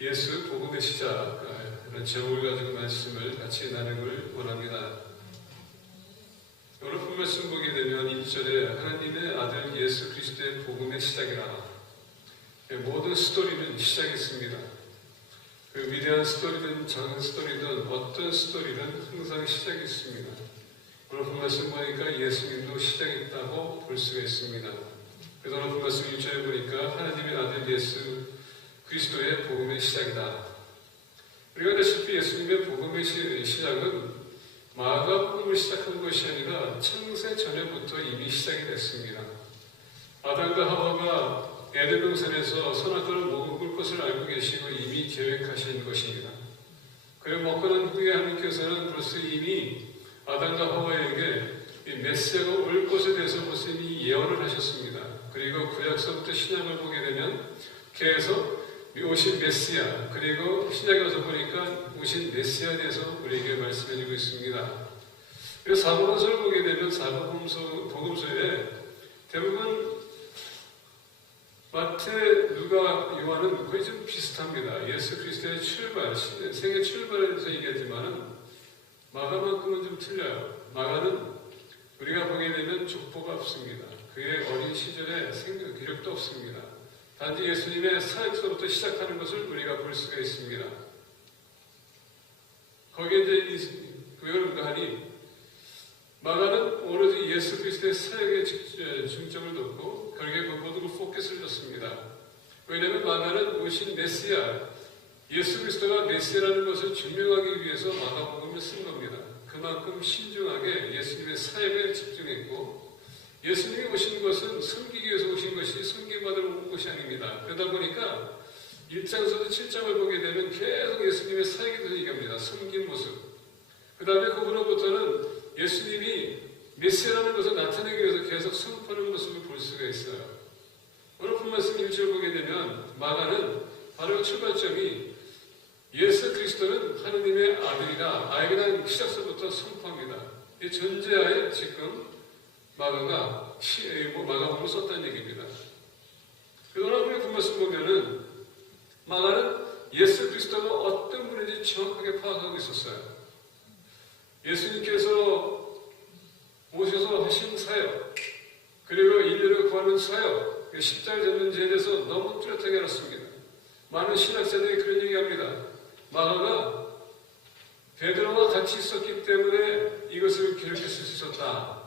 예수 복음의 시작 이런 제목을 가지고 말씀을 같이 나누길 원합니다. 오늘 본 말씀 보게 되면 1절에 하나님의 아들 예수 그리스도의 복음의 시작이라. 모든 스토리는 시작이 있습니다. 그 위대한 스토리든 작은 스토리든 어떤 스토리든 항상 시작이 있습니다. 오늘 본 말씀 보니까 예수님도 시작이 있다고 볼 수가 있습니다. 그래서 오늘 본 말씀 1절에 보니까 하나님의 아들 예수 그리스도의 복음의 시작이다. 우리가 아시다시피 예수님의 복음의 시작은 마가복음을 시작한 것이 아니라 창세 전에부터 이미 시작이 됐습니다. 아담과 하와가 에덴 동산에서 선악과를 먹을 것을 알고 계시고 이미 계획하신 것입니다. 그리고 먹고 난 후에 하나님께서는 벌써 이미 아담과 하와에게 메시아가 올 것에 대해서 벌써 이미 예언을 하셨습니다. 그리고 구약서부터 신약을 보게 되면 계속 오신 메시아, 그리고 신약에 와서 보니까 오신 메시아에 대해서 우리에게 말씀해주고 있습니다. 그래서 사복음서를 보게 되면 사복음서에 대부분 마태, 누가, 요한은 거의 좀 비슷합니다. 예수 그리스도의 출발, 생애 출발에서 얘기하지만은 마가만큼은 좀 틀려요. 마가는 우리가 보게 되면 족보가 없습니다. 그의 어린 시절에 생각 기록도 없습니다. 단지 예수님의 사역서부터 시작하는 것을 우리가 볼 수가 있습니다. 거기에 이제 왜 그런가 하니 마가는 오로지 예수 그리스도의 사역에 중점을 뒀고 결국에 그 모든 포커스를 뒀습니다. 왜냐하면 마가는 오신 메시아, 예수 그리스도가 메시아라는 것을 증명하기 위해서 마가복음을 쓴 겁니다. 그만큼 신중하게 예수님의 사역에 집중했고 예수님이 오신 것은 섬기기 위해서 오신 것이 섬김받으러 온 것이 아닙니다. 그러다 보니까 1장서도 7장을 보게 되면 계속 예수님의 사역에 대해서 얘기합니다. 섬긴 모습. 그 다음에 그분으로부터는 예수님이 메시아라는 것을 나타내기 위해서 계속 선포하는 모습을 볼 수가 있어요. 오늘 본 말씀 1절 보게 되면 마가는 바로 출발점이 예수 그리스도는 하느님의 아들이다. 아예 그냥 시작서부터 선포합니다. 이 전제하에 지금 마가가 마가복음을 썼다는 얘기입니다. 그러나 우리 본 말씀 보면은 마가는 예수 그리스도가 어떤 분인지 정확하게 파악하고 있었어요. 예수님께서 오셔서 하신 사역, 그리고 인류를 구하는 사역, 십자가를 잡는 죄에 대해서 너무 뚜렷하게 알았습니다. 많은 신학자들이 그런 얘기합니다. 마가가 베드로와 같이 있었기 때문에 이것을 기록했을 수 있었다.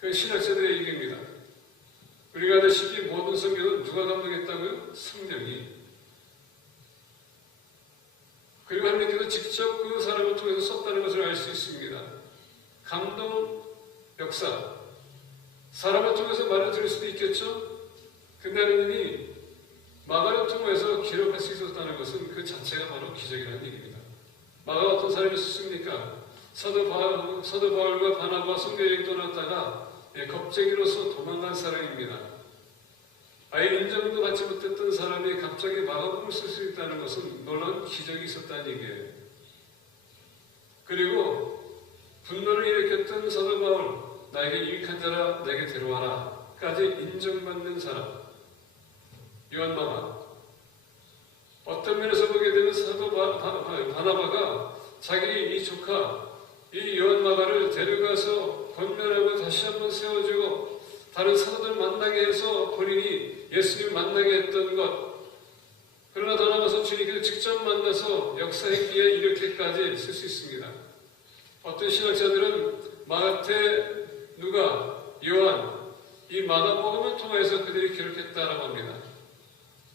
그 신학자들의 얘기입니다. 우리가 아다시피 모든 성경은 누가 감독했다고요? 성령이. 그리고 하나님께서 직접 그 사람을 통해서 썼다는 것을 알 수 있습니다. 감동, 역사. 사람을 통해서 말을 들을 수도 있겠죠? 근데 하나님이 마가를 통해서 기록할 수 있었다는 것은 그 자체가 바로 기적이라는 얘기입니다. 마가가 어떤 사람이 있었습니까? 사도 바울과 바나바와 선교여행 떠났다가 겁쟁이로서 도망간 사람입니다. 아예 인정도 받지 못했던 사람이 갑자기 마가복음을 쓸 수 있다는 것은 놀라운 기적이 있었다는 얘기예요. 그리고 분노를 일으켰던 사도 바울, 나에게 유익한 자라 내게 데려와라 까지 인정받는 사람 요한 마가. 어떤 면에서 보게 되면 사도 바나바가 자기 이 조카 이 요한 마가를 데려가서 권면하고 다시 한번 세워주고 다른 사도들 만나게 해서 본인이 예수님을 만나게 했던 것. 그러나 더 나아가서 주님께서 직접 만나서 역사했기에 이렇게까지 쓸 수 있습니다. 어떤 신학자들은 마태, 누가, 요한 이 마가복음을 통해서 그들이 기록했다라고 합니다.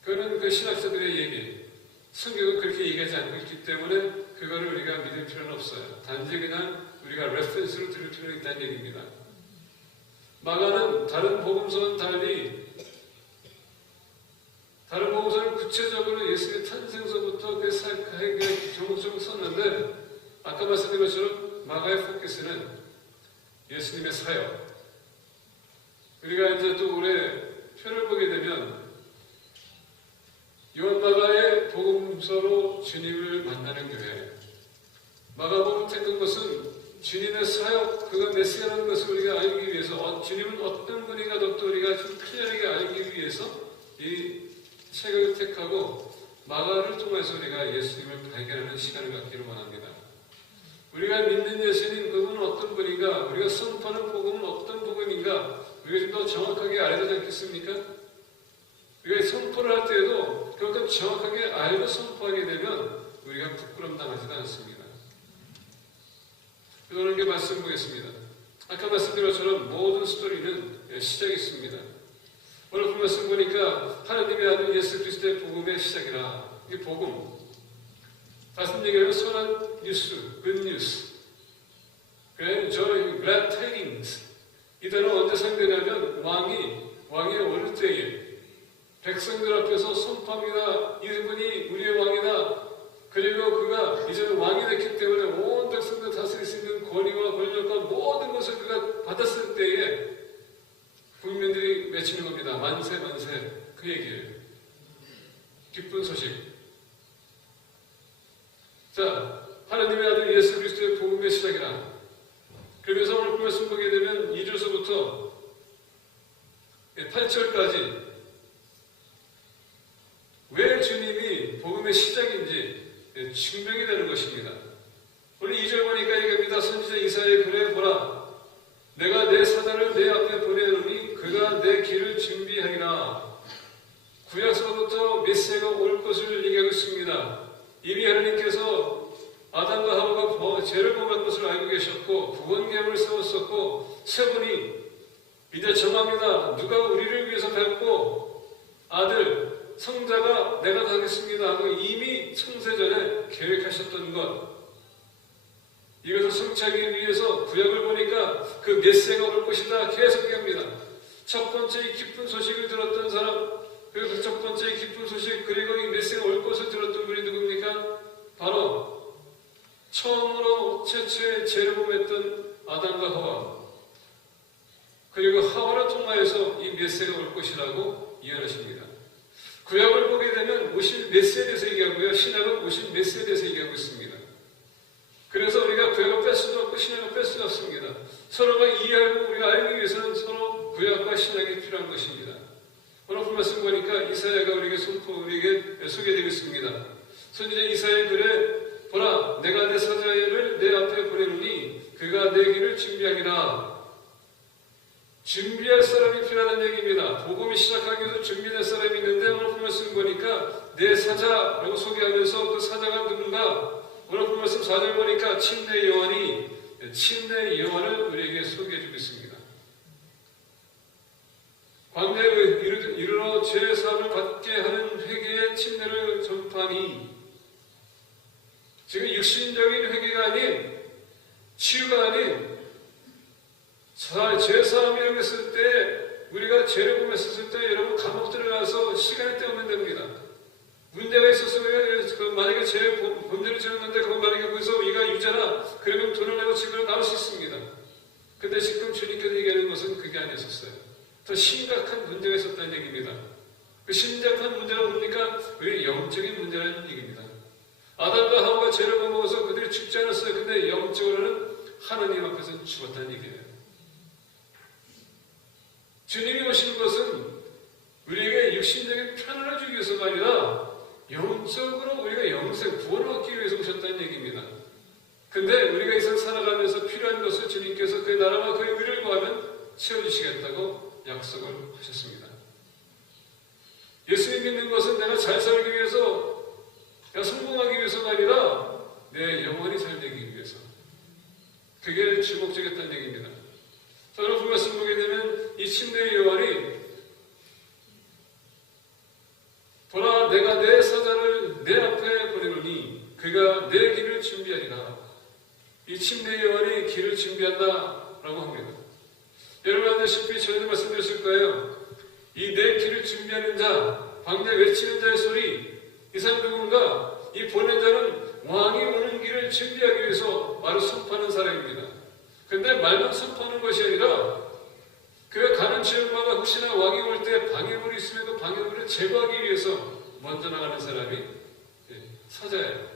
그거는 그 신학자들의 얘기. 성경은 그렇게 얘기하지 않고 있기 때문에 그거를 우리가 믿을 필요는 없어요. 단지 그냥 우리가 레퍼런스로 들을 필요는 있다는 얘기입니다. 마가는 다른 복음서와는 달리 다른 복음서는 구체적으로 예수의 탄생서부터 그 사역에 조목조목 썼는데 아까 말씀드린 것처럼 마가의 포커스는 예수님의 사역. 우리가 이제 또 올해 표를 보게 되면 요한 마가의 복음서로 주님을 만나는 교회. 마가복음을 택한 것은 주님의 사역, 그가 메시아라는 것을 우리가 알기 위해서 주님은 어떤 분인가 더욱더 우리가 좀 클리어하게 알기 위해서 이 책을 택하고 마가를 통해서 우리가 예수님을 발견하는 시간을 갖기를 원합니다. 우리가 믿는 예수님, 그분은 어떤 분인가, 우리가 선포하는 복음은 어떤 복음인가, 우리가 좀 더 정확하게 알아야 되지 않겠습니까? 우리가 선포를 할 때에도 그것을 정확하게 알고 선포하게 되면 우리가 부끄럼 당하지도 않습니다. 오늘 이렇게 말씀 보겠습니다. 아까 말씀드린 것처럼 모든 스토리는 시작이 있습니다. 오늘 그 말씀 보니까 하나님의 아들 예수 그리스도의 복음의 시작이라. 이게 복음. 다시 얘기하면 선한 뉴스, good news. 그래, joy, glad tidings. 이 단어는 언제 사용되냐면 왕이 어릴 때에 백성들 앞에서 선포합니다. 이분이 우리의 왕이다. 그리고 그가 이제 왕이 됐기 때문에 온 백성들 다스릴 수 있는 권위와 권력과 모든 것을 그가 받았을 때에 국민들이 외치는 겁니다. 만세 만세. 그 얘기예요. 기쁜 소식. 자, 하나님의 아들 예수 그리스도의 복음의 시작이라. 그러면서 오늘 말씀 보게 되면 2절서부터 8절까지 왜 주님이 복음의 시작인지 증명이 되는 것입니다. 오늘 2절 보니까 얘기합니다. 선지자 이사야의 글에 보라. 내가 내 사자를 내 앞에 보내노니 그가 내 길을 준비하리라. 구약서부터 메시아가 올 것을 얘기하고 있습니다. 이미 하나님께서 아담과 하와가 죄를 범할 것을 알고 계셨고 구원계획을 세웠었고 세 분이 이제 정합니다. 누가 우리를 위해서 밟고 아들 성자가 내가 하겠습니다 하고 이미 창세전에 계획하셨던 것, 이것을 성취하기 위해서 구약을 보니까 그 메시아가 올 것이다 계속 얘기합니다. 첫 번째 기쁜 소식을 들었던 사람, 그리고 그 첫 번째 기쁜 소식, 그리고 이 메시아가 올 것을 들었던 분이 누굽니까? 바로 처음으로 최초의 죄를 범했던 아담과 하와, 그리고 하와를 통하여서 이 메시아가 올 것이라고 예언하십니다. 구약을 보게 되면 오실 메시아에 대해서 얘기하고요. 신약은 오실 메시아에 대해서 얘기하고 있습니다. 그래서 우리가 구약을 뺄 수도 없고 신약을 뺄 수도 없습니다. 서로가 이해하고 우리가 알기 위해서는 서로 구약과 신약이 필요한 것입니다. 오늘 그 말씀 보니까 이사야가 우리에게 소개되고 있습니다. 선지자 이사야의 글에 보라, 내가 내 사자를 내 앞에 보내노니 그가 내 길을 준비하리라. 준비할 사람이 필요하다는 얘기입니다. 복음이 시작하기 위해서 준비될 사람이 있는데 오늘 그 말씀 보니까 내 사자라고 소개하면서 그 사자가 누군가? 오늘 그 말씀 4절 보니까 침례 요한이 침례 요한을 우리에게 소개해주고 있습니다. 광야에 이르러 죄 사함을 받게 하는 회개의 침례를 전파하니, 지금 육신적인 회개가 아닌 치유가 아닌 죄사함이라고 했을 때, 우리가 죄를 범했을 때 여러분 감옥 들어가서 시간이 때우면 됩니다. 문제가 있어서 만약에 범죄를 지었는데 그건 만약에 거기서 이가 유죄나 그러면 돈을 내고 집으로 나올 수 있습니다. 근데 지금 주님께서 얘기하는 것은 그게 아니었어요. 더 심각한 문제가 있었다는 얘기입니다. 그 심각한 문제는 뭡니까? 왜 영적인 문제라는 얘기입니다. 아담과 하와가 죄를 범하고서 그들이 죽지 않았어요. 근데 영적으로는 하나님 앞에서 죽었다는 얘기예요. 주님이 오신 것은 우리에게 육신적인 편안을 주기 위해서가 아니라 영적으로 우리가 영생, 구원을 얻기 위해서 오셨다는 얘기입니다. 근데 우리가 이 세상 살아가면서 필요한 것을 주님께서 그의 나라와 그의 의를 구하면 채워주시겠다고 약속을 하셨습니다. 예수님 믿는 것은 내가 잘 살기 위해서, 내가 성공하기 위해서가 아니라 내 영혼이 잘 되기 위해서. 그게 주목적이었다는 얘기입니다. 저는 그 말씀 보게 되면 이 침례 요한이 보라, 내가 내 사자를 내 앞에 보내노니 그가 내 길을 준비하리라. 이 침례 요한이 길을 준비한다라고 합니다. 여러분 아시다시피 전에도 말씀드렸을 거예요. 이 내 길을 준비하는 자, 광야 외치는 자의 소리, 이 사람 누군가? 이 보낸 자는 왕이 오는 길을 준비하기 위해서 말을 선포하는 사람입니다. 근데 말만 선포하는 것이 아니라 그가 가는 지역마다 혹시나 왕이 올 때 방해물이 있으면 그 방해물을 제거하기 위해서 먼저 나가는 사람이 사자예요.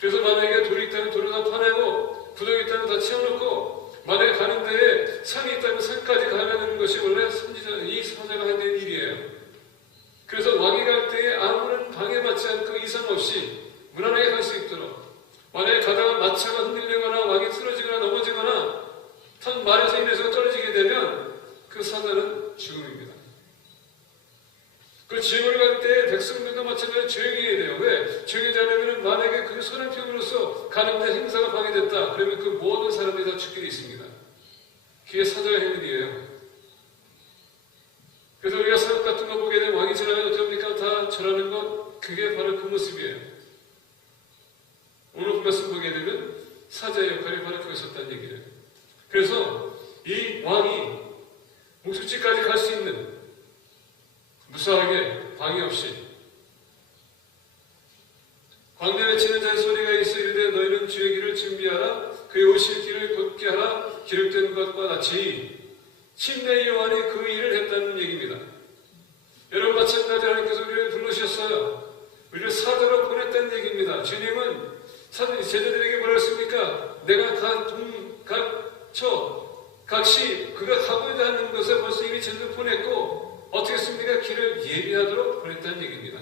그래서 만약에 돌이 있다면 돌을 다 파내고 구덩이 있다면 다 채워놓고, 만약에 가는 데에 산이 있다면 산까지 가는 것이 원래 선지자, 이 사자가 하는 일이에요. 그래서 왕이 갈 때에 아무런 방해 받지 않고 이상 없이 무난하게 갈 수 있도록, 만약에 가다가 마차가 흔들리거나 왕이 쓰러지거나 넘어지거나 탄 말에서 인해서 떨어지게 되면 그 사자는 죽음입니다. 그 지옥을 갈 때 백성들도 마찬가지로 조용히 해야 돼요. 왜? 조용히 하려면 만약에 그 선을 피움으로써 가는데 행사가 방해됐다. 그러면 그 모든 사람들이 다 죽게 돼 있습니다. 그게 사자가 하는 일이에요. 그래서 우리가 사극 같은 거 보게 되면 왕이 절하면 어떻게 합니까? 다 절하는 것, 그게 바로 그 모습이에요. 오늘 말씀 보게 되면 사자의 역할이 바로 그거 있었다는 얘기예요. 그래서 이 왕이 목수집까지 갈 수 있는, 무사하게 방해 없이, 광대 외치는 자의 소리가 있어 이르되 너희는 주의 길을 준비하라, 그의 오실 길을 곧게 하라, 기록된 것과 같이 침례 요한이 그 일을 했다는 얘기입니다. 여러분, 마찬가지로 하나님께서 우리를 부르셨어요. 우리를 사도로 보냈다는 얘기입니다. 주님은 제자들에게 뭐라 했습니까? 내가 각시 그가 가고자 하는 것을 벌써 이미 제대로 보냈고, 어떻게 했습니까? 길을 예비하도록 보냈다는 얘기입니다.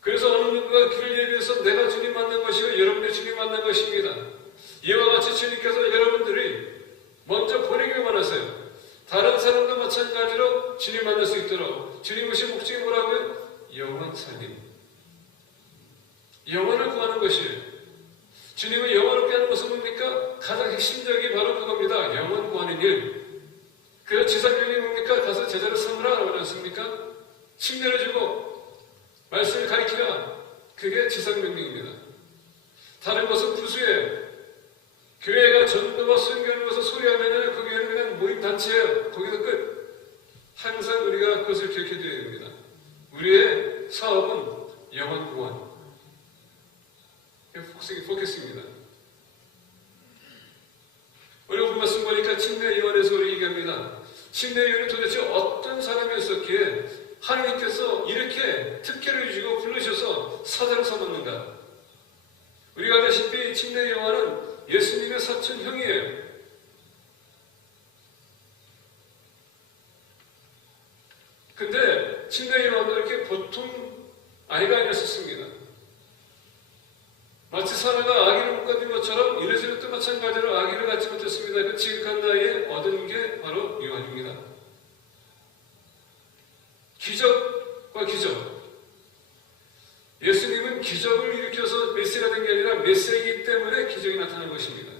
그래서 어느 누구가 길을 예비해서 내가 주님 만난 것이고 여러분들이 주님 만난 것입니다. 이와 같이 주님께서 여러분들이 먼저 보내길 원하세요. 다른 사람도 마찬가지로 주님 만날 수 있도록. 주님 오신 목적이 뭐라고요? 영원 살림. 영원을 구하는 것이에요. 주님은 영원을 구하는 것은 뭡니까? 가장 핵심적이 바로 그겁니다. 영원 구하는 일. 그래서 지상명이 뭡니까? 가서 제자를 삼으라 그러지 않습니까? 침례를 주고 말씀을 가르치라. 그게 지상명령입니다. 다른 것은 부수예요. 교회가 전도와 선교하는 것을 소리하면 그 교회는 그냥 모임단체예요. 거기서 끝. 항상 우리가 그것을 기억해둬야 됩니다. 우리의 사업은 영원 구원. 포커스입니다. 오늘 본 말씀 보니까 침례 요한에서 우리 얘기합니다. 침례 요한이 도대체 어떤 사람이었었기에 하나님께서 이렇게 특혜를 주시고 부르셔서 사자를 삼았는가? 우리가 알다시피 침례 요한은 예수님의 사촌 형이에요. 근데 침례 요한도 이렇게 보통 아이가 아니었습니다. 마치 사라가 아기를 못 가진 것처럼 엘리사벳도 마찬가지로 아기를 갖지 못했습니다. 그 지극한 나이에 얻은 게 바로 요한입니다. 기적과 기적. 예수님은 기적을 일으켜서 메시아가 된 게 아니라 메시아이기 때문에 기적이 나타난 것입니다.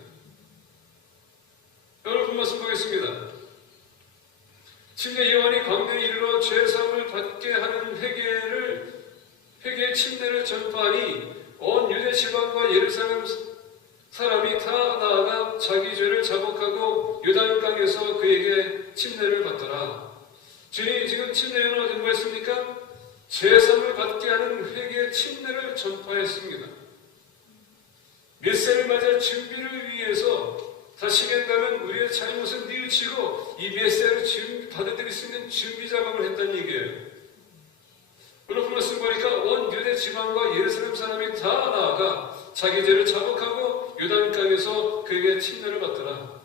오늘 본 말씀 보겠습니다. 침례 요한이 광대에 이르러 죄사함을 받게 하는 회개의 침례를 전파하니 온 유대 지방과 예루살렘 사람이 다 나아가 자기 죄를 자복하고 요단강에서 그에게 침례를 받더라. 주님이 지금 침례 요한은 어디 했습니까? 죄사함을 받게 하는 회개의 침례를 전파했습니다. 메시아를 맞이할 준비를 위해서 다시 얘기한다면 우리의 잘못을 뉘우치고 이 메시아를 받아들일 수 있는 준비 작업을 했다는 얘기예요. 오늘 그 말씀 보니까 온 유대 지방과 예루살렘 사람이 다 나아가 자기 죄를 자복하고 요단강에서 그에게 침례를 받더라.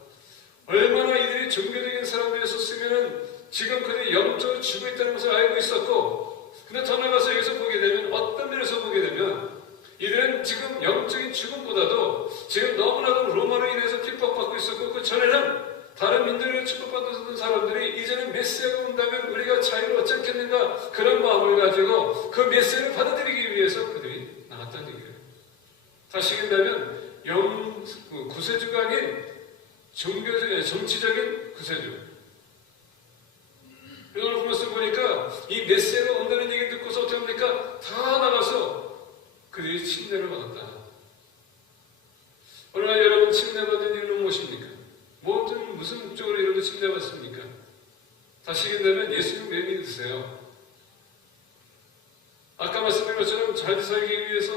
얼마나 이들이 종교적인 사람들이었으면 지금 그들이 영적으로 죽어 있다는 것을 알고 있었고, 근데 더 나가서 여기서 보게 되면, 어떤 면에서 보게 되면 이들은 지금 영적인 죽음보다도 지금 너무나도 로마로 인해서 핍박받고 있었고, 그 전에는 다른 민족을 축복받았던 사람들이 이제는 메시아가 온다면 우리가 자유를 얻지 않겠는가, 그런 마음을 가지고 그 메시아를 받아들이기 위해서 그들이 나갔다는 얘기예요. 다시 얘기한다면 구세주가 아닌 정치적인 구세주. 오늘 보면서 보니까 이 메시아가 온다는 얘기 듣고서 어떻게 합니까? 다 나가서 그들이 침례를 받았다. 오늘날 여러분 침례받은 이유는 무엇입니까? 무슨 목적으로 여러분 침례받습니까? 다시 얘기한다면 예수님 왜 믿으세요? 아까 말씀드린 것처럼 잘 살기 위해서,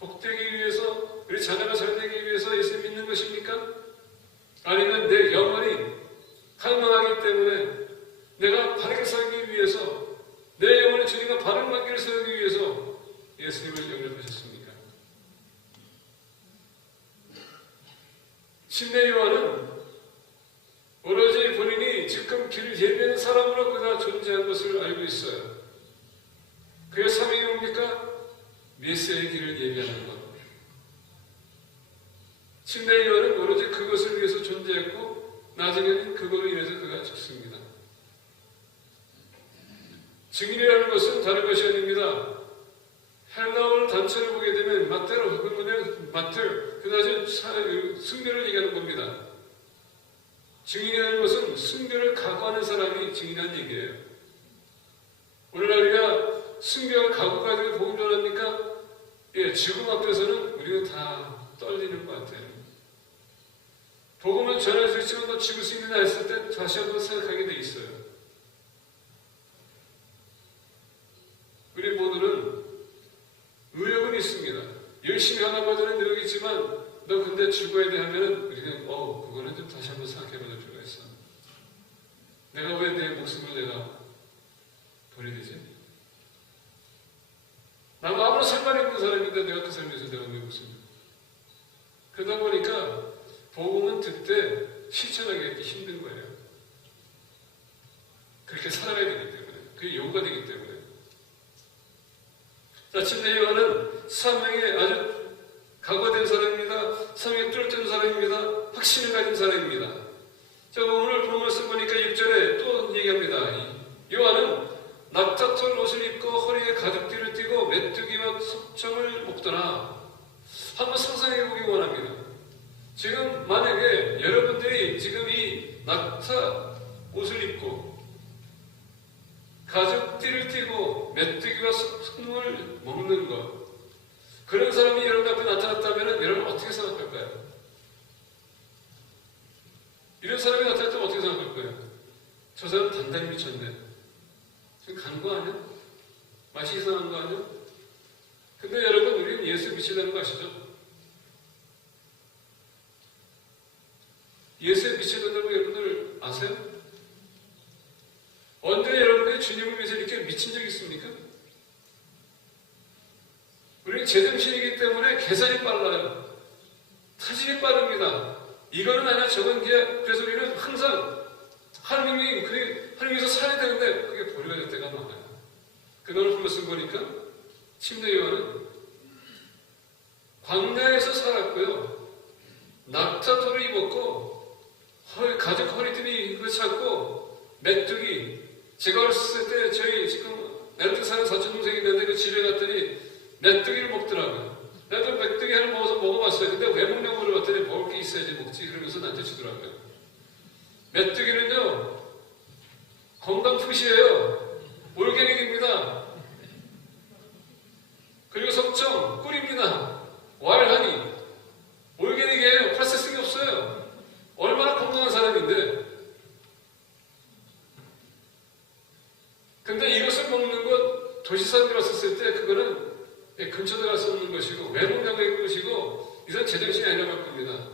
복되기 위해서, 우리 자녀가 잘 되기 위해서 예수님 믿는 것입니까? 아니면 내 영혼이 갈망하기 때문에 내가 바르게 살기 위해서, 내 영혼의 주님과 바른 관계를 세우기 위해서 예수님을 영접하셨습니까? 침례 요한은 오로지 본인이 지금 길을 예비하는 사람으로 그가 존재한 것을 알고 있어요. 그의 사명이 뭡니까? 메시아의 길을 예비하는 것. 침례요한은 오로지 그것을 위해서 존재했고 나중에는 그걸로 인해서 그가 죽습니다. 증인이라는 것은 다른 것이 아닙니다. 헬라어를 단체를 보게 되면 마테로, 그 뭐냐, 마텔, 그다지 순교를 얘기하는 겁니다. 증인이라는 것은 순교를 각오하는 사람이 증인한 얘기예요. 오늘날 우리가 순교할 각오 가지고 복음 전합니까? 예, 죽음 앞에서는 우리는 다 떨리는 것 같아요. 복음을 전할 수 있지만 너 죽을 수 있느냐 했을 때 다시 한번 생각하게 돼 있어요. 우리 모두는 의욕은 있습니다. 열심히 하나보다는 노력이 있지만 너 근데 죽어야 돼 하면은 우리는 그거는 좀 다시 한번 생각해 볼 필요가 있어. 내가 왜 내 목숨을 내가 버려야 되지? 나는 아무런 상관이 없는 사람인데 내가 그 삶에서 내가 내 목숨을. 그러다 보니까 복음은 그때 실천하기 힘든 거예요. 그렇게 살아가야 되기 때문에. 그게 요구가 되기 때문에. 자, 침례요한은 사명에 아주 각오된 사람입니다. 사명에 뚫어진 사람입니다. 확신을 가진 사람입니다. 자, 오늘 본 말씀 보니까 6절에 또 얘기합니다. 요한은 낙타털 옷을 입고 허리에 가죽띠를 띠고 메뚜기와 석청을 먹더라. 한번 상상해 보기 원합니다. 지금 만약에 여러분들이 지금 이 낙타 옷을 입고 가죽띠를 띠고 메뚜기와 석청을 먹는 것, 그런 사람이 여러분 앞에 나타났다면 여러분 어떻게 생각할까요? 이런 사람이 나타났다면 어떻게 생각할 거예요? 저 사람 단단히 미쳤네. 지금 간 거 아니야? 맛이 이상한 거 아니야? 근데 여러분, 우리는 예수 미치다는 거 아시죠? 예수에 미치다는 거 여러분들 아세요? 언제 여러분들이 주님을 위해서 이렇게 미친 적이 있습니까? 우리는 제정신이기 때문에 계산이 빨라요. 타진이 빠릅니다. 이거는 아니야, 저건 걔야. 그래서 우리는 항상 하나님께서 살아야 되는데 그게 보류가 될 때가 많아요. 그날 불렀을 보니까 침례요한은 광야에서 살았고요. 낙타털을 입었고 가죽 허리띠니 그거 찾고 메뚜기, 제가 어렸을 때 저희 지금 내한테 사는 사촌 동생이 있는데 그 집에 갔더니 메뚜기를 먹더라고요. 나도 메뚜기 하나 먹어봤어요. 근데 왜 먹냐고 물어봤더니 먹을 게 있어야지 먹지 그러면서 나한테 주더라고요. 메뚜기는요 건강 푸시예요. 올게닉입니다. 그리고 석청 꿀입니다. 와일하니 올게닉이에요. 프로세싱이 없어요. 얼마나 건강한 사람인데. 근데 이것을 먹는 것 도시 사람들이 왔었을 때 그거는 근처에 갈 수 없는 것이고 외모명의 것이고 이건 제정신이 아니라고 할 겁니다.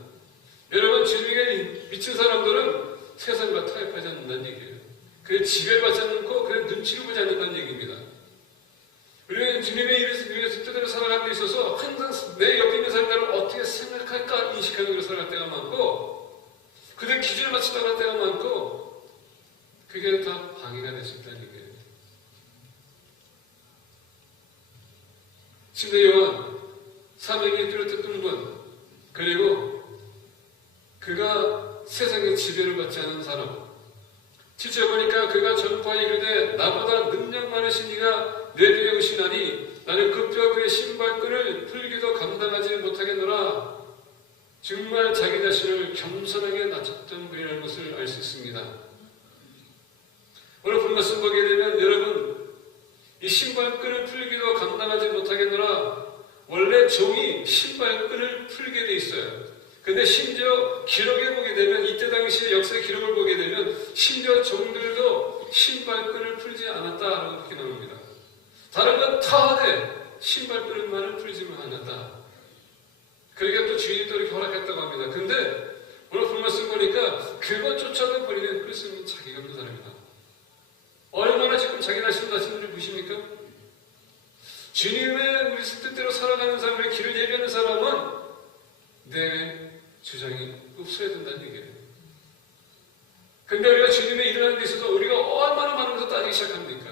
여러분, 주님에게 미친 사람들은 세상과 타협하지 않는다는 얘기예요. 그의 지배를 받지 않고 그의 눈치를 보지 않는다는 얘기입니다. 우리는 주님의 이름에서 뜻대로 살아가는 데 있어서 항상 내 옆에 있는 사람들을 어떻게 생각할까 인식하는 대로 살아갈 때가 많고 그들 기준을 맞추다 갈 때가 많고 그게 다 방해가 될 수 있다는 얘기예요. 침례요한 사명이 뚜렷했던 분, 그리고 그가 세상의 지배를 받지 않은 사람. 7절 보니까 그가 전파에 이르되 나보다 능력 많으신 이가 내 뒤에 오시나니 나는 급여 그의 신발끈을 풀기도 감당하지 못하겠노라. 정말 자기 자신을 겸손하게 낮췄던 분이라는 것을 알 수 있습니다. 오늘 본 말씀 보게 되면 여러분, 이 신발끈을 풀기도 감당하지 못하겠노라. 원래 종이 신발끈을 풀게 돼 있어요. 근데 심지어 기록에 보게 되면 이때 당시의 역사의 기록을 보게 되면 심지어 종들도 신발끈을 풀지 않았다라고 그렇게 나옵니다. 다른 건 다 하되 신발끈만을 풀지만 않았다. 그러니까 또 주인이 또 이렇게 허락했다고 합니다. 근데 오늘 본 말씀 보니까 그것조차도 버리는 그리스도는 자기가 없는 사람이다. 얼마나 지금 자기 자신을 보십니까? 주님의 우리 뜻대로 살아가는 사람의 길을 예비하는 사람은 내 주장이 없어야 된다는 얘기예요. 근데 우리가 주님의 일하는 데 있어서 우리가 얼마나 많은 것을 따지기 시작합니까?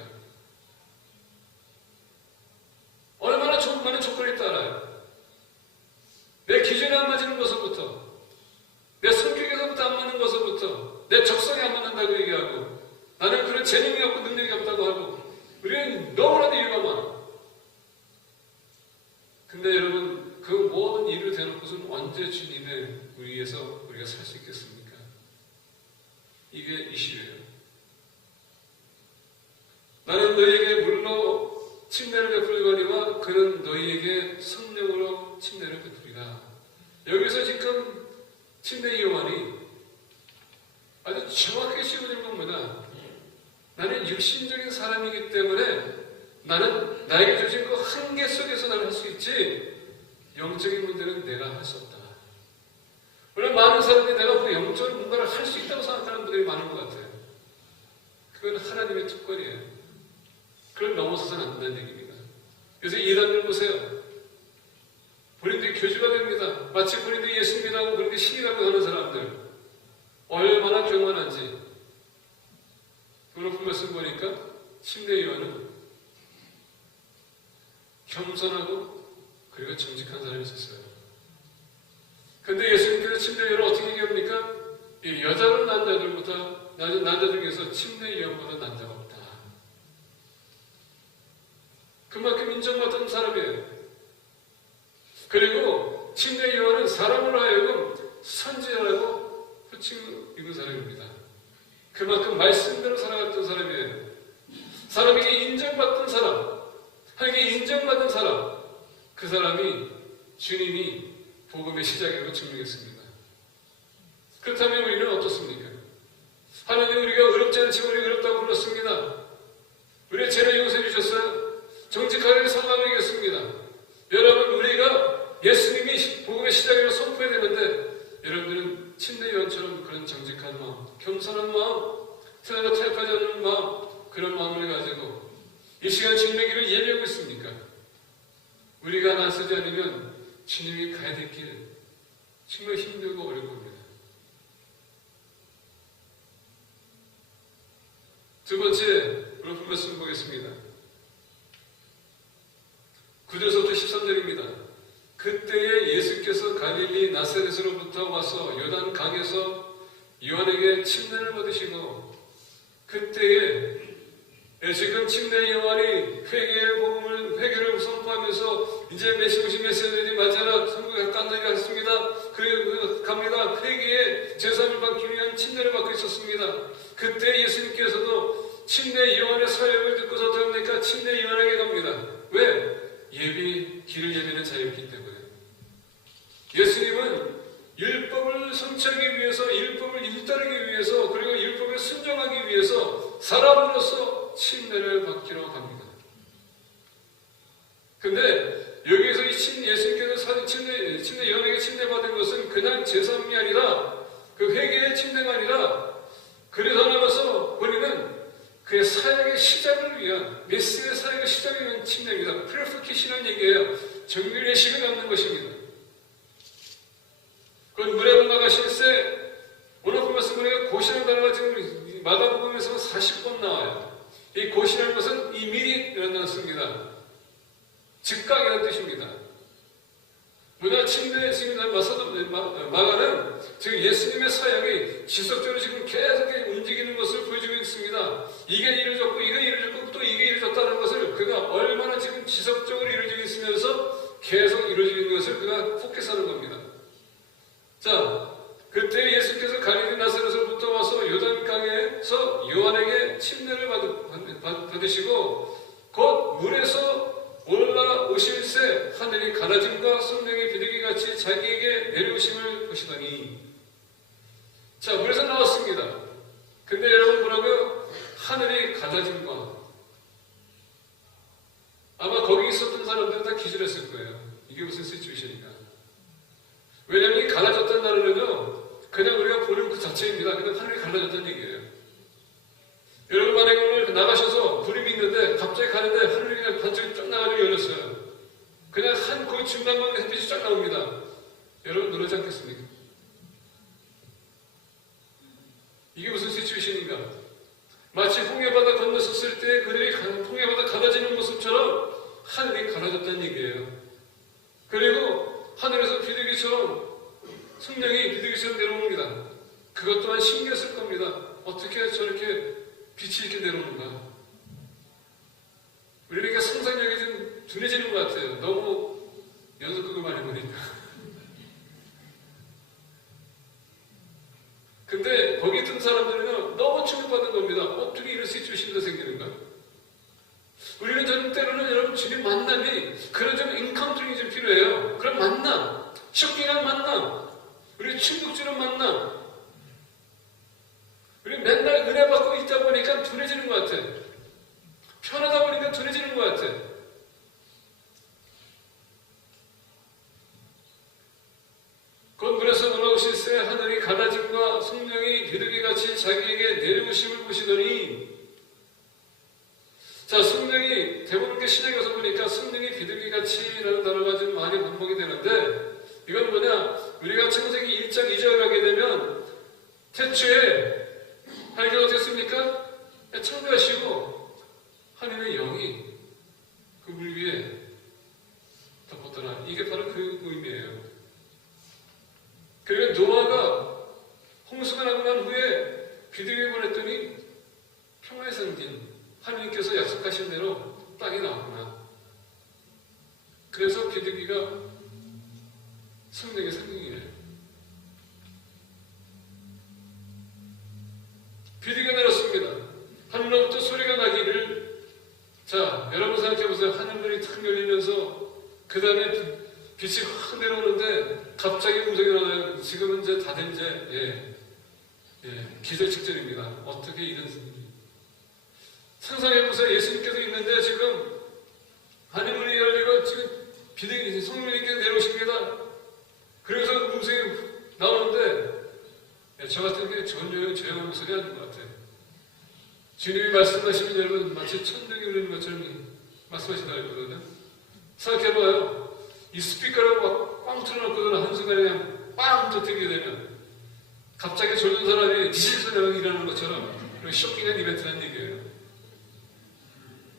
언제 주님의 위에서 우리가 살 수 있겠습니까? 이게 이슈예요. 나는 너희에게 물로 침례를 베풀거니와 그는 너희에게 성령으로 침례를 베풀이라. 여기서 지금 침례 요한이 아주 정확하게 씌워진 겁니다. 나는 육신적인 사람이기 때문에 나는 나에게 주신 그 한계 속에서 나는 할 수 있지, 영적인 문제는 내가 할 수 없다. 물론 많은 사람들이 내가 그 영적인 뭔가를 할 수 있다고 생각하는 분들이 많은 것 같아요. 그건 하나님의 특권이에요. 그걸 넘어서서는 안 된다는 얘기입니다. 그래서 이단들 보세요. 본인들이 교주가 됩니다. 마치 본인들이 예수 믿다고 본인들이 신이라고 하는 사람들 얼마나 교만한지. 오늘 말씀 보니까 침례 요한은 겸손하고 그리고 정직한 사람이 있었어요. 근데 예수님께서 침례 요한을 어떻게 얘기합니까? 이 여자로 난 자들보다, 난자 중에서 침례 요한보다 난 자가 없다. 그만큼 인정받던 사람이에요. 그리고 침례 요한은 사람으로 하여금 선지자라고 호칭을 입은 사람입니다. 그만큼 말씀대로 살아갔던 사람이에요. 사람에게 인정받던 사람, 하나님께 인정받은 사람, 그 사람이 주님이 복음의 시작이라고 증명했습니다. 그렇다면 우리는 어떻습니까? 하나님 우리가 어렵지 않지만 우리 어렵다고 불렀습니다. 우리의 죄를 용서해 주셨어요. 정직하게 살아가겠습니다. 여러분, 우리가 예수님이 복음의 시작이라고 선포해야 되는데 여러분들은 침례 요한처럼 그런 정직한 마음, 겸손한 마음, 세상과 타협하지 않는 마음, 그런 마음을 가지고 이 시간 주님의 길을 예배하고 있습니까? 우리가 나서지 않으면 주님이 가야 될 길 정말 힘들고 어려운 겁니다. 두 번째, 오늘 말씀 보겠습니다. 9절부터 13절입니다. 그때에 예수께서 갈릴리 나사렛으로부터 와서 요단 강에서 요한에게 침례를 받으시고, 그때에 지금 침례 요한이 회개를 선포하면서 이제 오신 메시아들이 맞아라, 천국에 가까이 갔습니다. 그리고 갑니다. 회개에 제사함을 받기 위한 침례를 받고 있었습니다. 그때 예수님께서도 침례 요한의 사역을 듣고서 어떡합니까? 침례 요한에게 갑니다. 왜? 길을 예비하는 자였기 때문에. 예수님은 율법을 성취하기 위해서, 율법을 일따르기 위해서, 그리고 율법에 순종하기 위해서 사람으로서 침례를 받기로 합니다. 근데 여기에서 예수님께서 침례 요한에게 침례받은 것은 그냥 제사함이 아니라, 그 회개의 침례가 아니라, 그래서 나가서 본인은 그의 사역의 시작을 위한, 메시아의 사역의 시작을 위한 침례입니다. 프리피케이션이라는 얘기예요. 정밀의 식을 갖는 것입니다. 그건 물에 나가실세, 오늘 말씀 우리가 고시라는 단어가 지금 마가복음에서 40번 나와요. 이 고시라는 것은 이미리라는 단어를 씁니다. 즉각이라는 뜻입니다. 뭐냐, 침례, 지금 마가는 지금 예수님의 사역이 지속적으로 지금 계속 움직이는 것을 보여주고 있습니다. 이게 이루어졌고, 이게 이루어졌고, 또 이게 이루어졌다는 것을 그가 얼마나 지금 지속적으로 이루어지고 있으면서 계속 이루어지는 것을 그가 포켓하는 겁니다. 자, 그때 예수께서 갈릴리 나사렛으로부터 와서 요단강에서 요한에게 침례를 받으시고, 곧 물에서 올라오실새 하늘이 가라짐과 성령의 비둘기 같이 자기에게 내려오심을 보시더니, 자, 물에서 나왔습니다. 근데 여러분 뭐라고요? 하늘이 가라짐과, 아마 거기 있었던 사람들은 다 기절했을 거예요. 이게 무슨 시츄에이션인가? 왜냐하면 이 갈라졌다는 단어는요, 그냥 우리가 보는 그 자체입니다. 그냥 하늘이 갈라졌다는 얘기예요. 여러분 만약에 오늘 나가셔서 구름이 있는데 갑자기 가는데 하늘이 그냥 반쪽이 쫙 나가지고 열렸어요. 그냥 그 중간만 햇빛이 쫙 나옵니다. 여러분 놀라지 않겠습니까? 이게 무슨 시츄에이션인가? 마치 홍해바다 건너섰을 때 그들이 홍해바다 갈라지는 모습처럼 하늘이 갈라졌다는 얘기예요. 그리고 하늘에서 비둘기처럼, 성령이 비둘기처럼 내려옵니다. 그것 또한 신기했을 겁니다. 어떻게 저렇게 빛이 이렇게 내려오는가? 우리에게 상상력이 좀 둔해지는 것 같아요. 너무 연속극을 많이 보니까. 믿는 사람들은 너무 충격받는 겁니다. 어떻게 이런 시츄에이션이 생기는가? 우리는 전 때로는 여러분 주님 만남이 그런 좀 인카운터링이 좀 필요해요. 그런 만남, 쇼킹한 만남, 우리 충격 주는 만남. 우리 맨날 은혜 받고 있다 보니까 둔해지는 것 같아. 편하다 보니까 둔해지는 것 같아. 곧 물에서 올라오실 새 하늘이 갈라짐과 성령이 비둘기같이 자기에게 내려오심을 보시더니, 자, 성령이 대부분 신약에 가서 보니까 성령이 비둘기같이라는 단어가 좀 많이 반복이 되는데, 이건 뭐냐, 우리가 창세기 1장 2절을 하게 되면 태초에 하나님께서 어떻게 했습니까? 창조하시고 하나님의 영이 그 물 위에 덮었더라. 이게 바로 그 의미예요. 그리고 노아가 홍수가 나고 난 후에 비둘기 보냈더니 평화에 잠긴 하나님께서 약속하신 대로 땅이 나왔구나. 그래서 비둘기가 성령의 상징이에요. 비둘기가 내렸습니다. 하늘로부터 소리가 나기를, 자, 여러분 생각해보세요. 하늘문이 탁 열리면서 그 다음에 빛이 확 내려오는데 갑자기 음성이 나와요. 지금은 이제 다들 이제 기절 직전입니다. 어떻게 이런 상상해보세요. 예수님께서 있는데 지금 하늘문이 열리고 지금 비둘기 성령님께서 내려오십니다. 그래서 음성이 나오는데 저 같은 게 전혀 조용한 목소리 아닌 것 같아요. 주님이 말씀하시면 여러분 마치 천둥이 울리는 것처럼 말씀하신다거든요. 생각해봐요. 이 스피커를 막 꽝 틀어놓거든 한순간에 그냥 빵 터뜨리게 되면 갑자기 졸린 사람이 지실 소리가 일어나는 것처럼 쇼킹한 이벤트라는 얘기예요.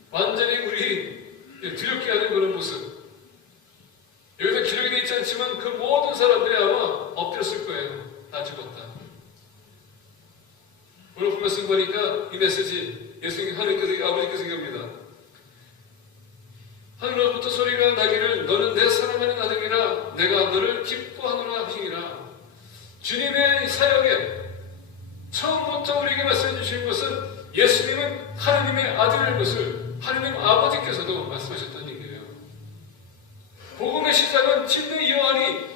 완전히 우리 두렵게 하는 그런 모습. 여기서 기록이 되어 있지 않지만 그 모든 사람들이 아마 엎드렸을 거예요. 다 죽었다. 오늘 말씀 보니까 이 메시지 예수님 하나님께서 아버지께서 얘기합니다. 하늘로부터 소리가 나기를 너는 내 사랑하는 아들이라 내가 너를 기뻐하노라 하시니라. 주님의 사역에 처음부터 우리에게 말씀해 주신 것은 예수님은 하나님의 아들일 것을 하나님 아버지께서도 말씀하셨다는 얘기예요. 복음의 시작은 진리 요한이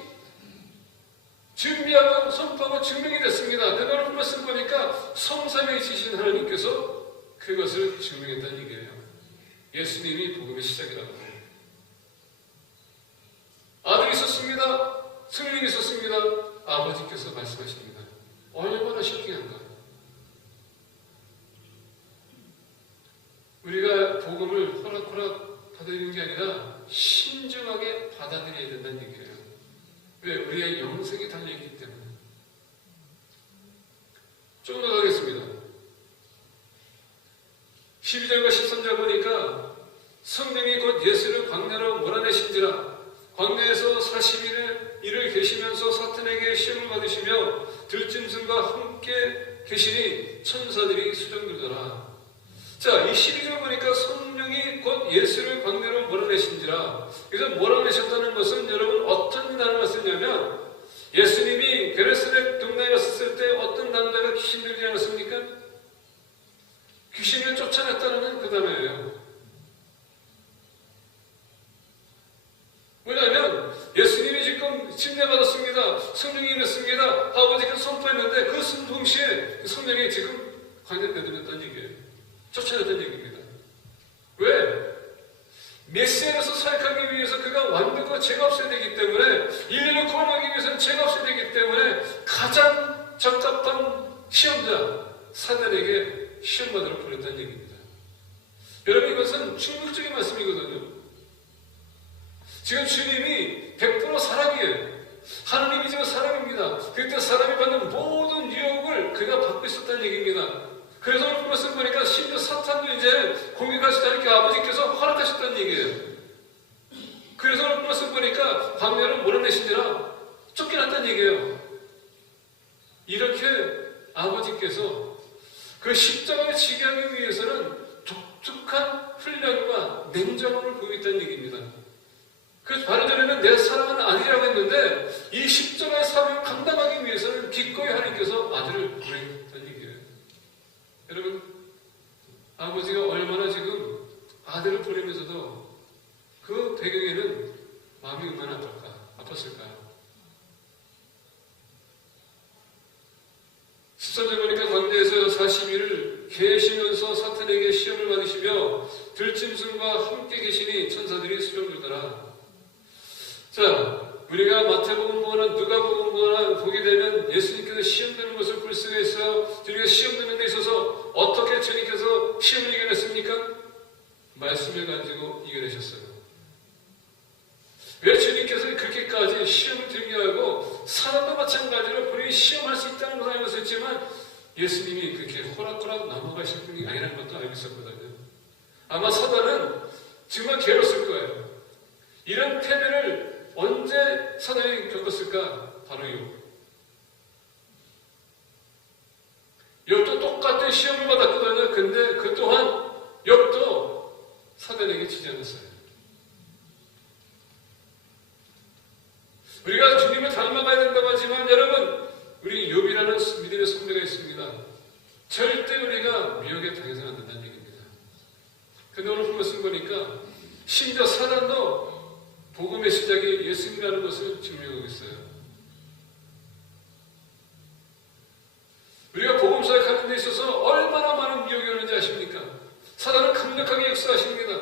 준비하고 선포하고 증명이 됐습니다. 그 오늘 말씀 보니까 성삼위이신 하나님께서 그것을 증명했다는 얘기예요. 예수님이 복음의 시작이라고. 아들이 있었습니다. 성령이 있었습니다. 아버지께서 말씀하십니다. 얼마나 쇼킹한가. 우리가 복음을 호락호락 받아들이는 게 아니라 신중하게 받아들여야 된다는 얘기예요. 왜? 우리의 영생이 달려있기 때문에. 조금 더 가겠습니다. 12절과 13절 보니까 성령이 곧 예수를 광야로 몰아내신지라 광야에서 40일을 계시면서 사탄에게 시험을 받으시며 들짐승과 함께 계시니 천사들이 수정들더라. 자, 이 12절 보니까 성령이 곧 예수를 광야로 몰아내신지라. 그래서 몰아내셨다는 것은 여러분 어떤 단어가 쓰냐면 예수님이 게네사렛 동네에 갔을 때 어떤 남자가 귀신 들지 않았습니까? 귀신을 쫓아냈다는 그 단어예요. 뭐냐면 예수님이 지금 침례받았습니다. 성령이 임했습니다. 아버지께서 선포했는데 그 동시에 성령이 지금 광야에 내드렸다는 얘기예요. 쫓아냈다는 얘기입니다. 왜? 메시아로서 사역하기 위해서 그가 완벽한 죄가 없어야 되기 때문에 인류를 구원하기 위해서는 죄가 없어야 되기 때문에 가장 적합한 시험자 사단에게 시험받으러 보냈다는 얘기입니다. 여러분 이것은 충격적인 말씀이거든요. 지금 주님이 100% 사랑이에요. 하나님이 지금 사랑입니다. 그때 사람이 받는 모든 유혹을 그가 받고 있었다는 얘기입니다. 그래서 오늘 말씀 보니까 심지어 사탄도 이제 공격하시지 않게 아버지께서 허락하셨다는 얘기예요. 그래서 오늘 말씀 보니까 광야를 몰아내시니라 쫓겨났다는 얘기예요. 이렇게 아버지께서 그 십자가를 지게 하기 위해서는 독특한 훈련과 냉정함을 보이겠다는 얘기입니다. 그래서 바로 전에는 내 사랑은 아들이라고 했는데 이 십자가의 사명을 감당하기 위해서는 기꺼이 하나님께서 아들을 보내셨다는 얘기예요. 여러분, 아버지가 얼마나 지금 아들을 보내면서도 그 배경에는 마음이 얼마나 아팠을까요? 13절 보니까 광야에서 40일을 계시면서 사탄에게 시험을 받으시며 들짐승과 함께 계시니 천사들이 수종 들더라. 자, 우리가 마태복음보나 누가복음보나 보게 되면 예수님께서 시험되는 것을 볼 수가 있어요. 주님께서 시험되는 데 있어서 어떻게 주님께서 시험을 이겨냈습니까? 말씀을 가지고 이겨내셨어요. 왜 주님께서 그렇게까지 시험을 들게 하고 사람도 마찬가지로 본인이 시험할 수 있다는 것을 알고 있었지만 예수님이 그렇게 호락호락 넘어가실 분이 아니라는 것도 알고 있었거든요. 아마 사단은 정말 괴로웠을 거예요. 이런 패배를 언제 사단이 겪었을까? 바로 욥도 똑같은 시험을 받았거든요. 근데 그 또한 욥도 사단에게 지지 않았어요. 우리가 주님을 닮아가야 된다고 하지만 여러분, 우리 욥이라는 믿음의 선배가 있습니다. 절대 우리가 미혹에 당해서는 안 된다는 얘기입니다. 근데 오늘 말씀 보니까 심지어 사단도 복음의 시작이 예수님이라는 것을 증명하고 있어요. 우리가 복음 사역하는 데 있어서 얼마나 많은 미혹이 오는지 아십니까? 사단은 강력하게 역사하십니다.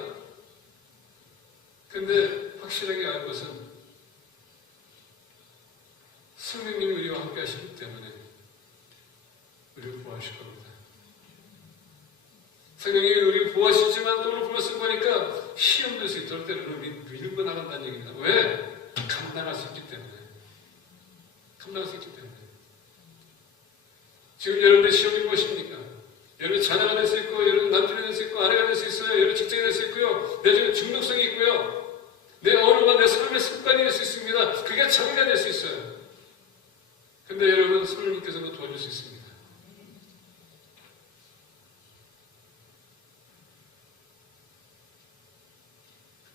근데 확실하게 알 것은 성령님이 우리와 함께 하시기 때문에 우리를 보호하실 겁니다. 성령님이 우리를 보호하시지만 또 오늘 말씀 보니까 시험될 수 있도록 때로는 우리 밀고 나간다는 얘기입니다. 왜? 감당할 수 있기 때문에. 감당할 수 있기 때문에. 지금 여러분의 시험이 무엇입니까? 여러분 자녀가 될 수 있고, 여러분 남편이 될 수 있고, 아내가 될 수 있어요. 여러분 직장이 될 수 있고요. 내 중에 중독성이 있고요. 내 언어가 내 삶의 습관이 될 수 있습니다. 그게 장애가 될 수 있어요. 근데 여러분, 성령님께서는 도와줄 수 있습니다.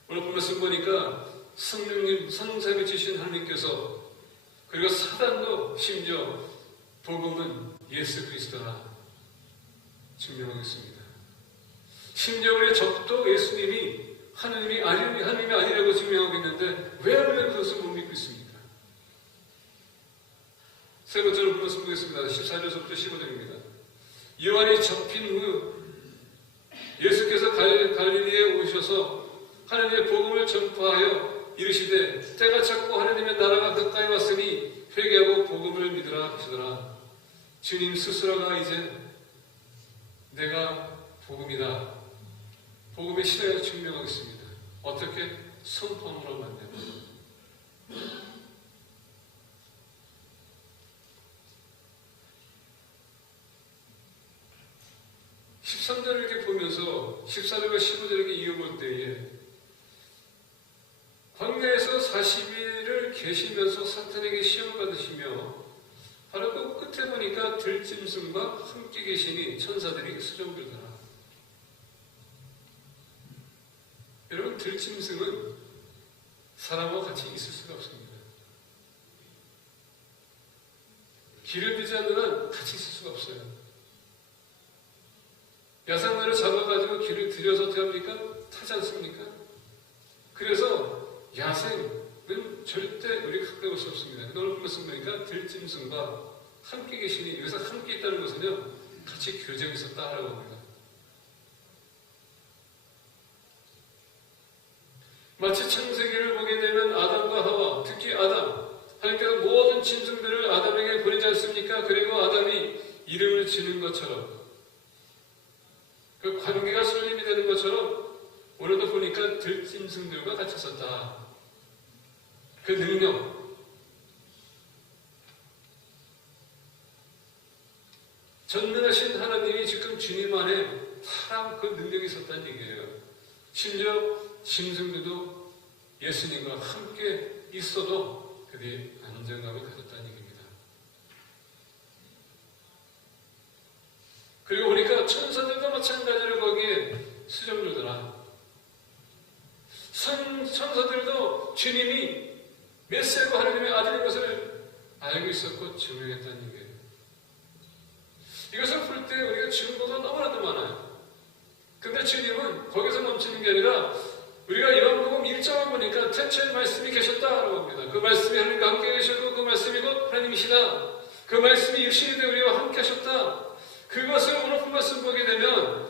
오늘 말씀 보니까 성령님, 성삼위 주신 하나님께서 그리고 사단도 심지어 복음은 예수 그리스도라 증명하겠습니다. 심지어 우리의 적도 예수님이 하나님이 아니라고 증명하고 있는데 왜 우리는 그것을 못 믿고 있습니까? 세 번째로 말씀 보겠습니다. 14절부터 15절입니다. 요한이 잡힌 후 예수께서 갈릴리에 오셔서 하나님의 복음을 전파하여 이르시되 때가 찼고 하나님의 나라가 가까이 왔으니 회개하고 복음을 믿으라 하시더라. 주님 스스로가 이제 내가 복음이다. 복음의 시대를 증명하겠습니다. 어떻게? 선포함으로 만나면 13절을 이렇게 보면서 14절과 15절을 이렇게 이어볼 때에 광야에서 40일을 계시면서 사탄에게 시험을 받으시며 바로 그 끝에 보니까 들짐승과 함께 계시니 천사들이 수종들더라. 여러분, 들짐승은 사람과 같이 있을 수가 없습니다. 길을 들지 않는 한 같이 있을 수가 없어요. 야생마를 잡아가지고 길을 들여서 어떻게 합니까? 타지 않습니까? 그래서 야생은 절대 우리가 가까이 올 수 없습니다. 오늘 말씀 보니까 들짐승과 함께 계시니 여기서 함께 있다는 것은요, 같이 교제하고 있었다라고 합니다. 마치 창세기를 보게 되면 아담과 하와, 특히 아담, 하나님께서 모든 짐승들을 아담에게 보내지 않습니까? 그리고 아담이 이름을 지는 것처럼 그 관계가 설립이 되는 것처럼 오늘도 보니까 들짐승들과 같이 있었다. 그 능력, 전능하신 하나님이 지금 주님 안에 사람 그 능력이 있었다는 얘기예요. 심지어 짐승들도 예수님과 함께 있어도 그들이 안정감을 가졌다는 얘기입니다. 그리고 보니까 천사들도 마찬가지로 거기에 수종들더라. 천사들도 주님이 메시아고 하나님의 아들인 것을 알고 있었고 증명했다는 얘기예요. 이것을 풀 때 우리가 증거가 너무나도 많아요. 근데 주님은 거기서 멈추는 게 아니라 우리가 요한복음 1장을 보니까 태초에 말씀이 계셨다라고 합니다. 그 말씀이 하나님과 함께 계셔도 그 말씀이 곧 하나님이시다. 그 말씀이 육신이 되어 우리와 함께 하셨다. 그것을 오늘 말씀 보게 되면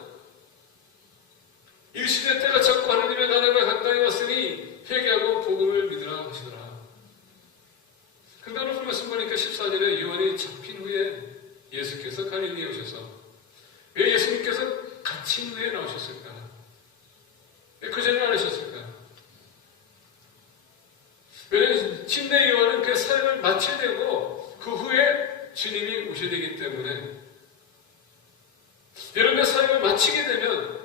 일시대 때가 찼고 하나님의 나라가 가까이 왔으니 회개하고 복음을 믿으라 하시더라. 근데 오늘 말씀 보니까 14절에 요한이 잡힌 후에 예수께서 갈릴리에 오셔서 왜 예수님께서 갇힌 후에 나오셨을까? 왜 그 전에 안 하셨을까? 왜냐하면 침례 요한은 그 사역을 마쳐야 되고 그 후에 주님이 오셔야 되기 때문에 여러분의 사역을 마치게 되면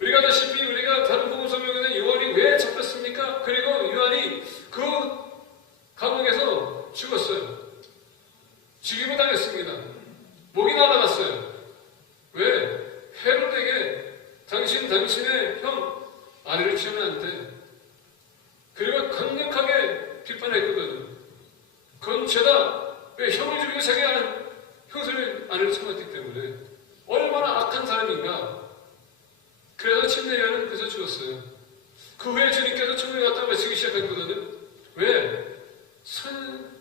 우리가 아다시피 우리가 다른 복음서 보면 요한이 왜 잡혔습니까? 그리고 요한이 그 감옥에서 죽었어요. 죽임을 당했습니다. 목이 날아갔어요. 왜? 헤롯에게 당신의 형 아내를 취하면 안 돼. 그리고 강력하게 비판했거든. 그건 죄다. 왜 형을 죽이고 자기 형수를 아내를 참았기 때문에 얼마나 악한 사람인가. 그래서 침례요한은 그래서 죽었어요. 그 후에 주님께서 천국에 갔다 마치기 시작했거든요. 왜?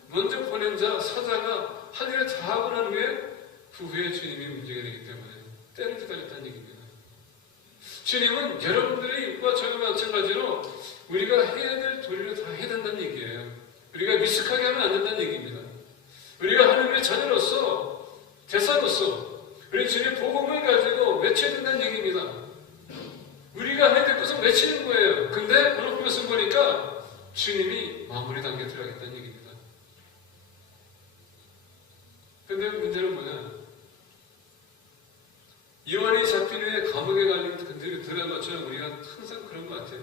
먼저 보낸 자, 사자가 하늘에 다 하고 난 후에 그 후에 주님이 문제가 되기 때문에 때를 기다렸다는 얘기입니다. 주님은 여러분들과 저와 마찬가지로 우리가 해야 될 도리를 다 해야 된다는 얘기예요. 우리가 미숙하게 하면 안 된다는 얘기입니다. 우리가 하나님의 자녀로서, 대사로서 우리 주님의 복음을 가지고 외쳐야 된다는 얘기입니다. 우리가 해야 될 것은 외치는 거예요. 근데 오늘 말씀 보니까 주님이 마무리 단계에 들어가겠다는 얘기입니다. 근데 문제는 뭐냐? 요한이 잡힌 후에 감옥에 갈린 들어간 것처럼 우리가 항상 그런 것 같아요.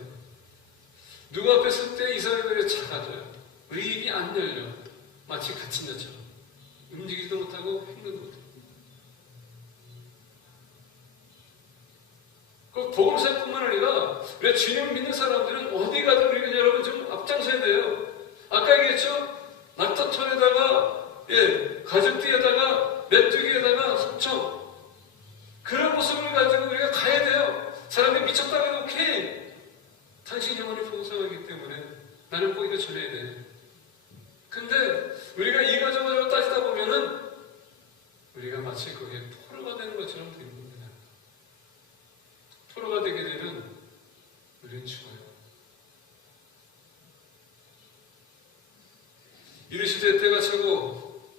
누구 앞에 설 때 이 사람이 작아져요. 우리 입이 안 열려. 마치 갇힌 자처럼. 움직이지도 못하고 행동도 못하고. 그 복음사뿐만 아니라 우리가 주님을 믿는 사람들은 어디 가든 우리가 여러분 좀 앞장서야 돼요. 아까 얘기했죠? 낙타털에다가 가죽띠에다가 메뚜기에다가 소청 그런 모습을 가지고 우리가 가야 돼요. 사람들이 미쳤다고 해도 오케이. 당신 영혼이 풍성하기 때문에 나는 꼭 이거 전해야 돼. 근데 우리가 이 과정을 따지다 보면은 우리가 마치 거기에 포로가 되는 것처럼 되는 겁니다. 포로가 되게 되면 우리는 죽어요. 이르시되 때가 차고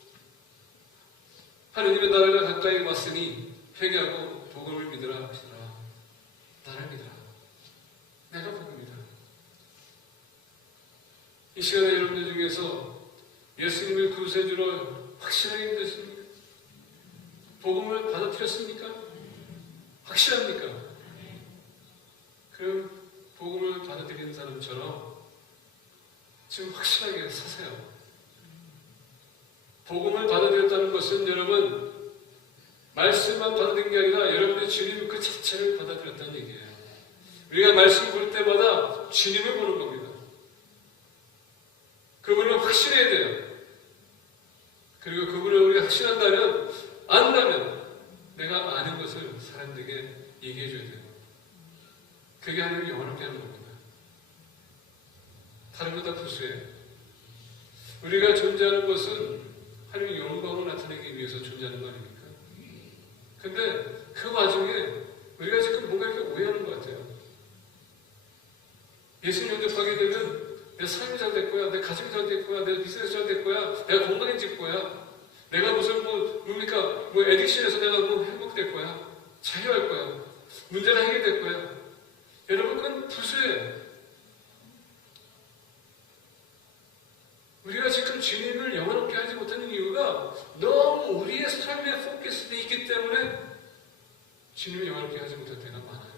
하느님의 나라가 가까이 왔으니 회개하고 복음을 믿으라 하시더라. 나를 믿으라. 내가 복음이다. 이 시간에 여러분들 중에서 예수님을 구세주로 확실하게 믿으십니까? 복음을 받아들였습니까? 확실합니까? 그럼 복음을 받아들이는 사람처럼 지금 확실하게 사세요. 복음을 받아들였다는 것은 여러분 말씀만 받아들인 게 아니라 여러분의 주님 그 자체를 받아들였다는 얘기예요. 우리가 말씀 볼 때마다 주님을 보는 겁니다. 그분을 확신해야 돼요. 그리고 그분을 우리가 확신한다면, 안다면 내가 아는 것을 사람들에게 얘기해 줘야 돼요. 그게 하나님을 영원하게 하는 겁니다. 다른 것 다 부수해요. 우리가 존재하는 것은 하나님의 영광을 나타내기 위해서 존재하는 거 아닙니까? 근데 그 와중에 우리가 지금 뭔가 이렇게 오해하는 것 같아요. 예수님 영접하게 되면 내 삶이 잘 될 거야, 내 가정이 잘 될 거야, 내 비즈니스 잘 될 거야, 내가 건강해질 거야, 내가 무슨 뭡니까 에딕션에서 내가 행복될 거야, 자유할 거야, 문제가 해결될 거야. 여러분 그건 부수예요. 우리가 지금 주님을 영원롭게 하지 못하는 이유가 너무 우리의 삶에 포커스되어 있기 때문에 주님을 영원롭게 하지 못할 때가 많아요.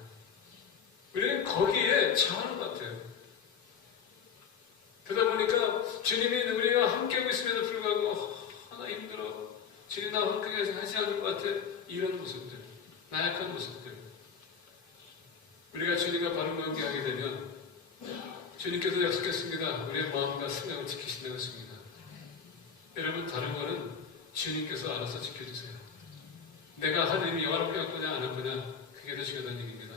우리는 거기에 처하는 것 같아요. 그러다 보니까 주님이 우리가 함께하고 있음에도 불구하고 나 힘들어, 주님 나와 함께 하지 않는 것 같아, 이런 모습들, 나약한 모습들. 우리가 주님과 바른 관계하게 되면 주님께서 약속했습니다. 우리의 마음과 생각을 지키신다고 했습니다. 여러분 다른 거는 주님께서 알아서 지켜주세요. 내가 하나님이 영화롭게 할 거냐 안 할 거냐 그게 더 중요하다는 얘기입니다.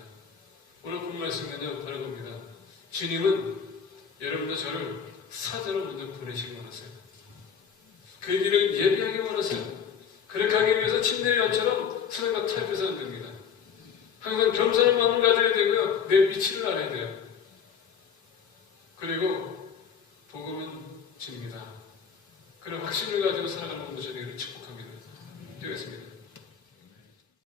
오늘 본 말씀은요 바로 겁니다. 주님은 여러분도 저를 사자로 먼저 보내시기 원하세요. 그 길을 예비하기 원하세요. 그렇게 하기 위해서 침례의 연처럼 선생과 타협해서 안 됩니다. 항상 겸손한 마음을 가져야 되고요. 내 위치를 알아야 돼요. 그리고 복음은 집니다. 그런 확신을 가지고 살아가는 모습을 축복합니다. 되겠습니다.